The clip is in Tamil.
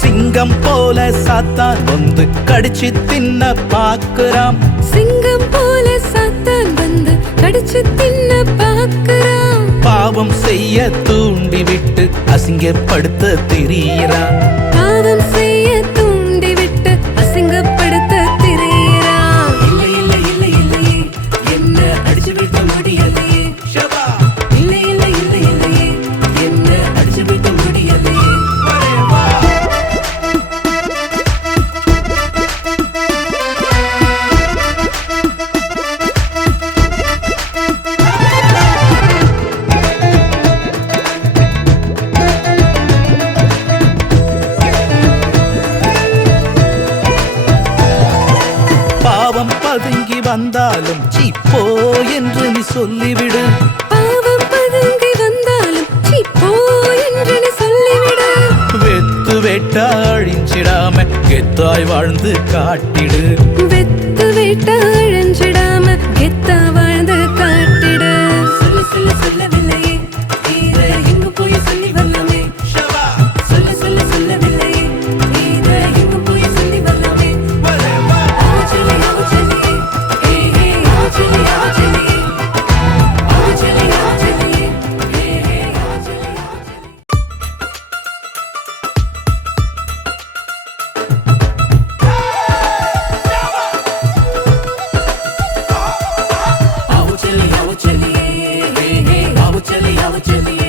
சிங்கம் போல சாத்தான் வந்து கடிச்சு தின்ன பாக்குறாம். சிங்கம் போல சாத்தான் வந்து கடிச்சு தின்ன பாக்குறான். பாவம் செய்ய தூண்டி விட்டு அசிங்கப்படுத்த திரியிறான். பாவம் செய்ய தூண்டி விட்டு அசிங்கப்படுத்த திரியிறான். இல்லை இல்லை இல்லை இல்லையே என்ன அடிச்சு விட்ட முடியலையே. இல்லை இல்லை இல்லை இல்லையே என்ன அடிச்சு விட்ட முடியலையே. பாவம் பதுங்கி வந்தாலும் சீப்போ என்று நீ சொல்லிவிடு. பாவம் பதுங்கி வந்தாலும் சீப்போ என்று நீ சொல்லிவிடு. வெத்து வேட்டா அழிஞ்சிடாம கெத்தாய் வாழ்ந்து காட்டிடு. வெத்து வேட்டா அழிஞ்சிடாம கெத்தா வாழ்ந்து காட்டிடு. சொல்ல சொல்ல சொல்லவில்லையே இத எங்க போய் சொல்லி வரலாமே. சொல்ல சொல்ல சொல்லவில்லையே இத எங்க போய் சொல்லி வரலாமே. ஆவச்சலி ஆவச்சலியே ஏ ஏ ஆவச்சலி ஆவச்சலியே. ஆவச்சலி ஆவச்சலியே ஏ ஏ ஆவச்சலி ஆவச்சலியே. ஆவச்சலி ஆவச்சலியே ஏ ஏ ஆவச்சலி ஆவச்சலியே.